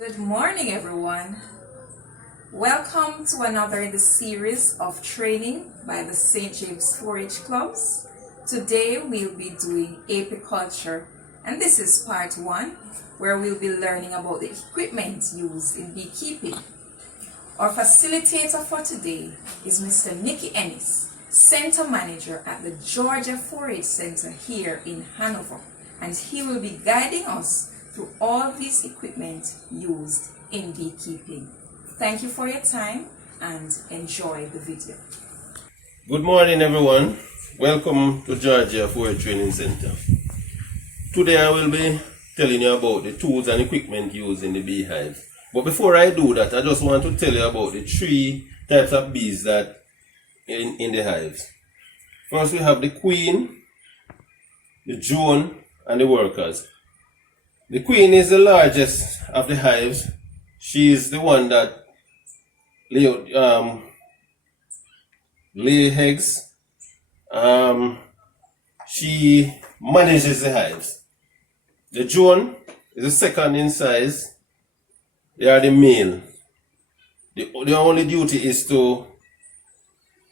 Good morning, everyone. Welcome to another in the series of training by the St. James 4-H clubs. Today we'll be doing apiculture, and this is part 1, where we'll be learning about the equipment used in beekeeping. Our facilitator for today is Mr. Nicky Ennis, Center Manager at the Georgia 4-H Center here in Hanover, and he will be guiding us through all of these equipment used in beekeeping. Thank you for your time and enjoy the video. Good morning, everyone. Welcome to Georgia 4-H Training Center. Today I will be telling you about the tools and equipment used in the beehive. But before I do that, I just want to tell you about the 3 types of bees that in the hives. First, we have the queen, the drone, and the workers. The queen is the largest of the hives. She is the one that lay eggs. She manages the hives. The drone is the second in size. They are the male. The only duty is to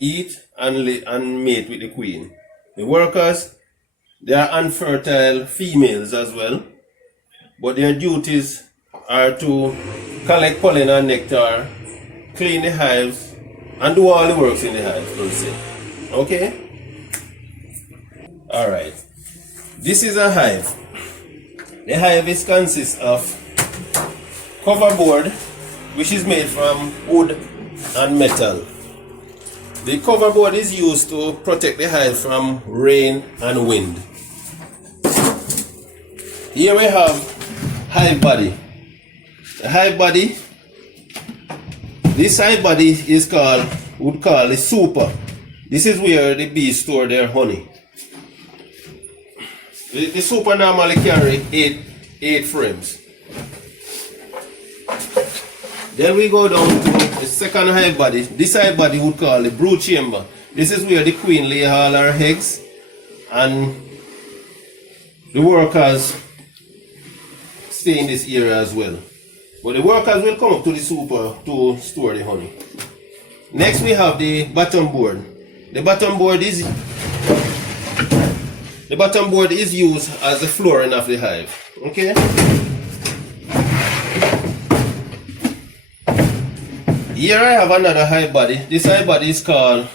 eat and mate with the queen. The workers, they are unfertile females as well, but their duties are to collect pollen and nectar, clean the hives, and do all the works in the hives, per se. Okay? Alright. This is a hive. The hive consists of cover board, which is made from wood and metal. The cover board is used to protect the hive from rain and wind. Here we have hive body. The hive body, this hive body is would call a super. This is where the bees store their honey. The super normally carry 8 frames. Then we go down to the second hive body. This hive body would call the brood chamber. This is where the queen lay all her eggs, and the workers stay in this area as well. But the workers will come up to the super to store the honey. Next we have the bottom board. The bottom board is used as the flooring of the hive. Okay? Here I have another hive body. This hive body is called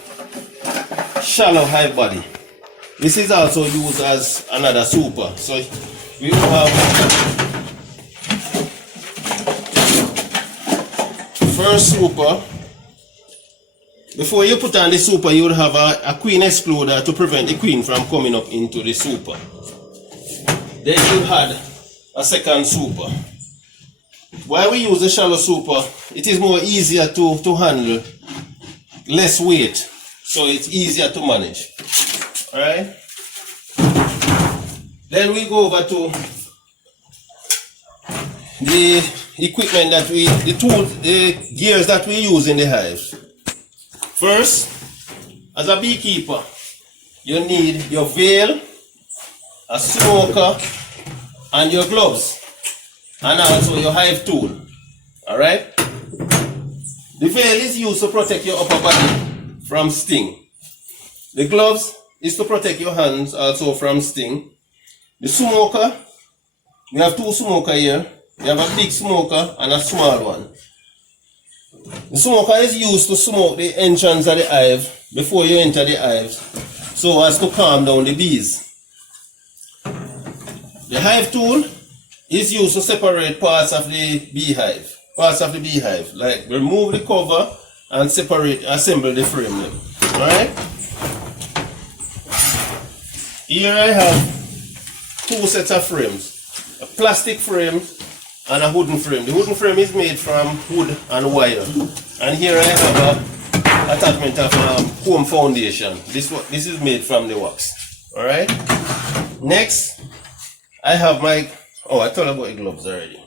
shallow hive body. This is also used as another super. So we will have first super. Before you put on the super, you would have a queen excluder to prevent the queen from coming up into the super. Then you had a second super. Why we use the shallow super? It is more easier to handle, less weight, so it's easier to manage. Alright? Then we go over to the equipment that the gears that we use in the hives. First, as a beekeeper, you need your veil, a smoker, and your gloves, and also your hive tool. Alright? The veil is used to protect your upper body from sting. The gloves is to protect your hands also from sting. The smoker, we have 2 smokers here. We have a big smoker and a small one. The smoker is used to smoke the entrance of the hive before you enter the hive, so as to calm down the bees. The hive tool is used to separate parts of the beehive. Like remove the cover and assemble the frame. Alright? Here I have 2 sets of frames. A plastic frame and a wooden frame. The wooden frame is made from wood and wire. And here I have an attachment of foam foundation. This is made from the wax. Alright? Next, I have my... Oh, I told you about the gloves already.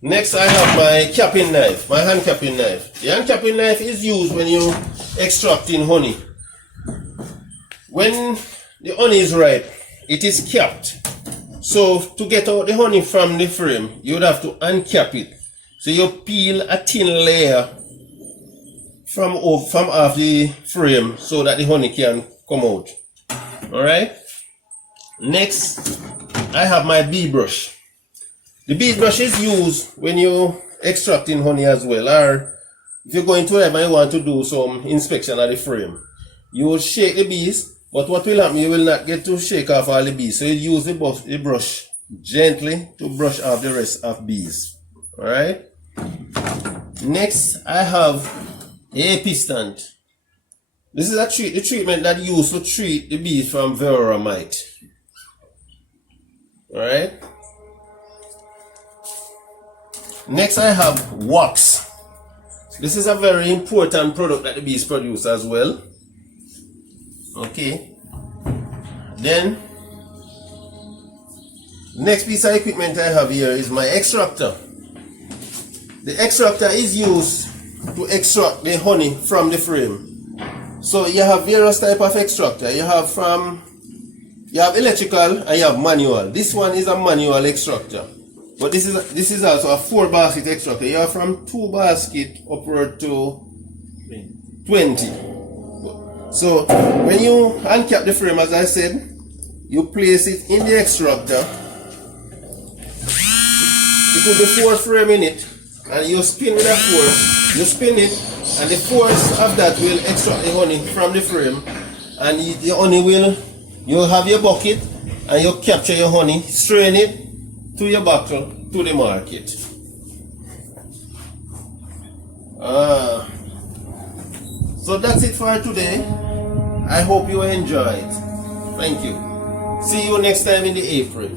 Next, I have my capping knife, my hand capping knife. The hand capping knife is used when you extracting honey. When the honey is ripe, it is capped So to get out the honey from the frame, you would have to uncap it. So you peel a thin layer from off the frame so that the honey can come out. Alright? Next, I have my bee brush. The bee brush is used when you extracting honey as well, or if you're going to wherever you want to do some inspection of the frame. You will shake the bees, but what will happen, you will not get to shake off all the bees. So you use the brush gently to brush off the rest of bees. Alright? Next, I have a piston. This is the treatment that used to treat the bees from varroa mite. Alright? Next, I have wax. This is a very important product that the bees produce as well. Okay. Then, next piece of equipment I have here is my extractor. The extractor is used to extract the honey from the frame. So you have various type of extractor. You have electrical and you have manual. This one is a manual extractor. But this is also a 4-basket extractor. You have from 2 basket upward to 20. So when you uncap the frame, as I said, you place it in the extractor. You put the 4 frame in it and you spin with a force. You spin it and the force of that will extract the honey from the frame, and the honey will, you have your bucket and you capture your honey, strain it to your bottle to the market. So that's it for today. I hope you enjoyed. Thank you. See you next time in the April.